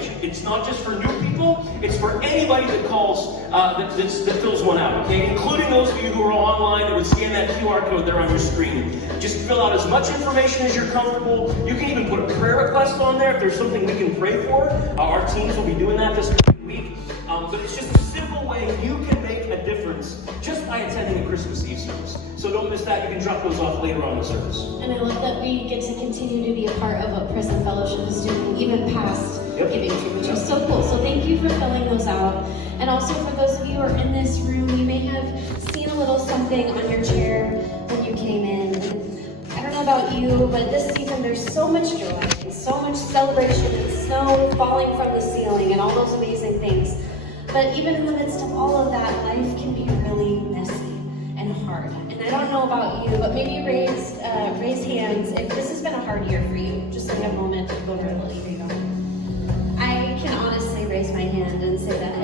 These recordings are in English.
information. It's not just for new people, it's for anybody that calls, that fills one out, okay? Including those of you who are online that would scan that QR code there on your screen. Just fill out as much information as you're comfortable. You can even put a prayer request on there if there's something we can pray for. Our teams will be doing that this week. But it's just a simple way you can make a difference just by attending a Christmas Eve service. So don't miss that. You can drop those off later on in the service. And I love that we get to continue to be a part of what Prison Fellowship is doing, even past Giving Tree, which is so cool. So thank you for filling those out. And also for those of you who are in this room, you may have seen a little something on your chair when you came in. And I don't know about you, but this season there's so much joy and so much celebration and snow falling from the ceiling and all those amazing things. But even in the midst of all of that, life can be really messy and hard. And I don't know about you, but maybe raise hands if this has been a hard year for you. Just so we have a moment to go verbally. Here you go. I can honestly raise my hand and say that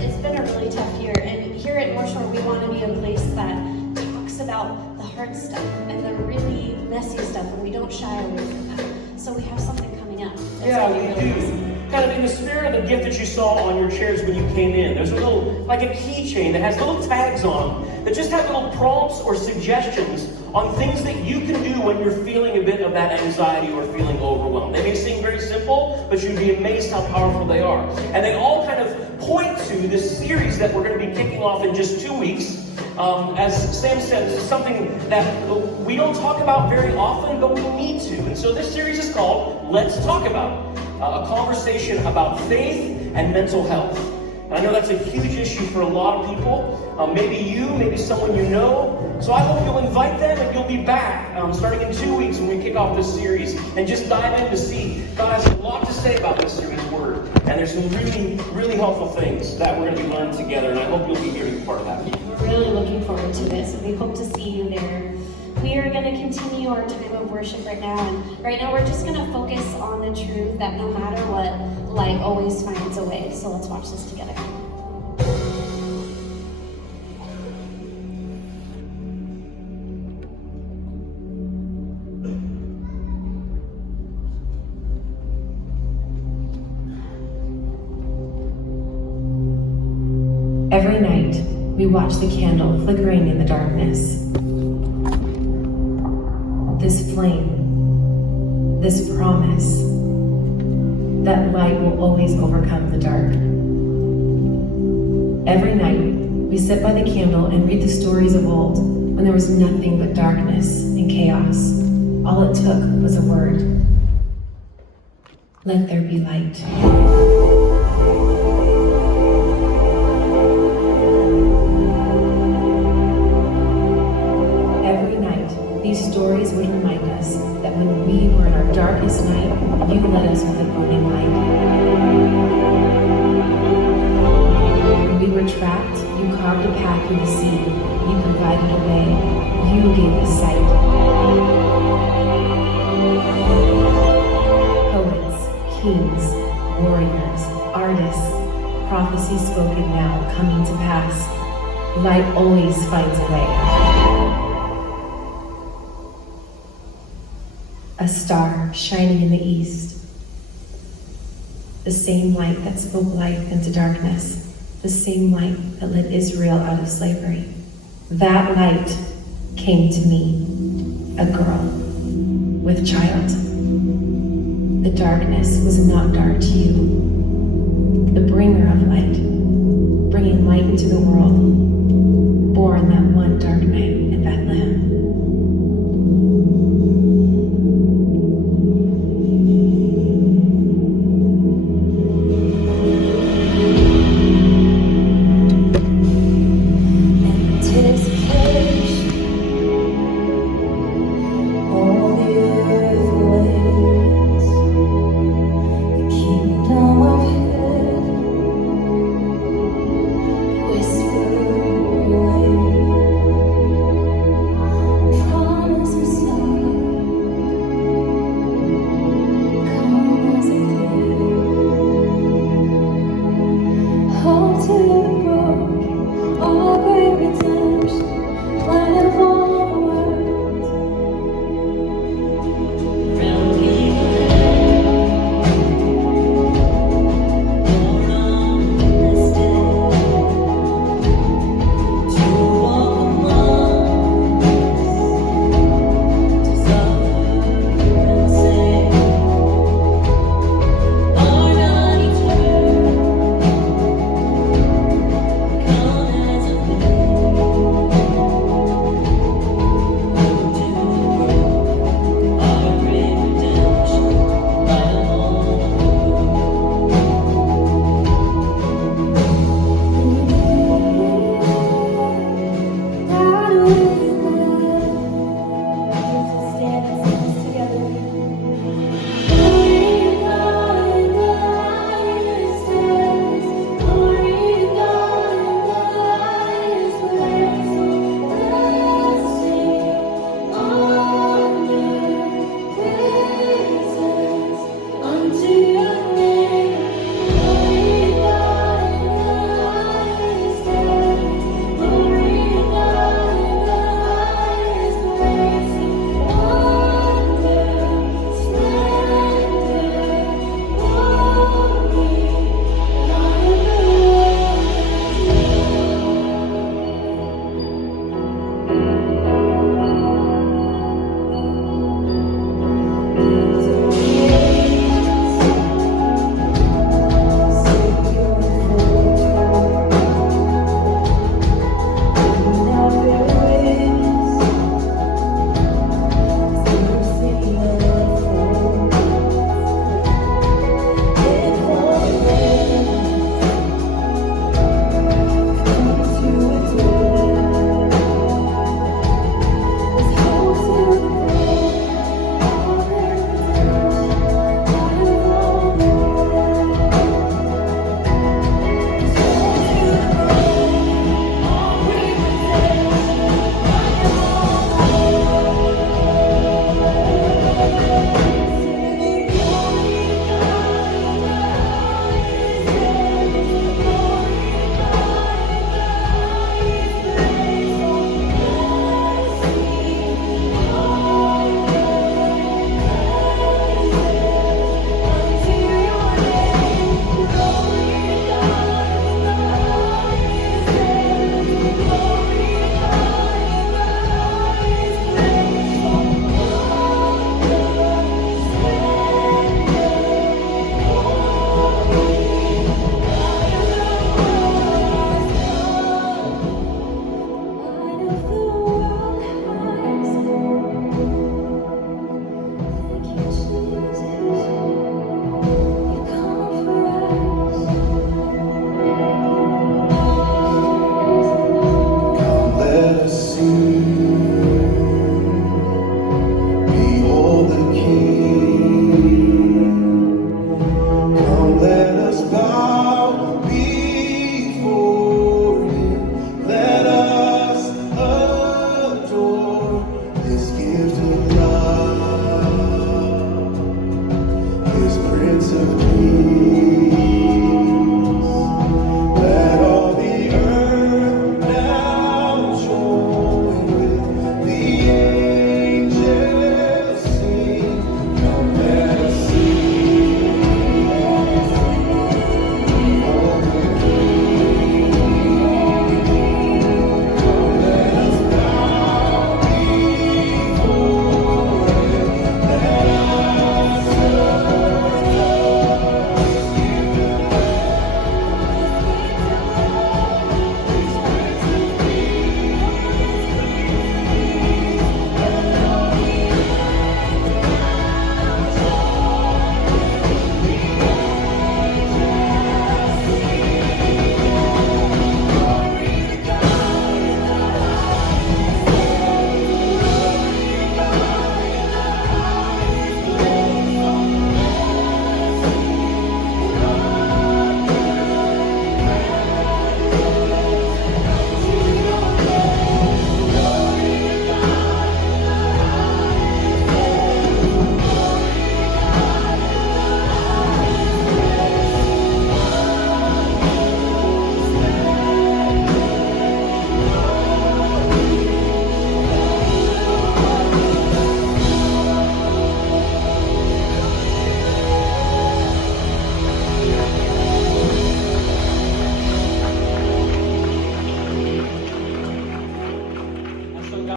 it's been a really tough year. And here at North Shore, we want to be a place that talks about the hard stuff and the really messy stuff, and we don't shy away from that. So we have something coming up. Yeah, we do. Kind of in the spirit of the gift that you saw on your chairs when you came in, there's a little, like a keychain that has little tags on them that just have little prompts or suggestions on things that you can do when you're feeling a bit of that anxiety or feeling overwhelmed. They may seem very simple, but you'd be amazed how powerful they are. And they all kind of point to this series that we're going to be kicking off in just 2 weeks. As Sam said, this is something that we don't talk about very often, but we need to. And so this series is called Let's Talk About It. A conversation about faith and mental health. And I know that's a huge issue for a lot of people. Maybe you, maybe someone you know. So I hope you'll invite them and you'll be back starting in 2 weeks when we kick off this series and just dive in to see. God has a lot to say about this through His Word. And there's some really, really helpful things that we're going to be learning together. And I hope you'll be here to be part of that. We're really looking forward to this, and we hope to see you there. We are going to continue our time of worship right now, and right now we're just going to focus on the truth that no matter what, light always finds a way. So let's watch this together. Every night, we watch the candle flickering in the darkness. This flame, this promise, that light will always overcome the dark. Every night, we sit by the candle and read the stories of old when there was nothing but darkness and chaos. All it took was a word. Let there be light. These stories would remind us that when we were in our darkest night, you led us with a burning light. When we were trapped, you carved a path through the sea. You provided a way. You gave us sight. Poets, kings, warriors, artists, prophecies spoken now, coming to pass. Light always finds a way. A star shining in the east. The same light that spoke life into darkness. The same light that led Israel out of slavery. That light came to me, a girl with child. The darkness was not dark to you. The bringer of light, bringing light into the world, born that one dark night.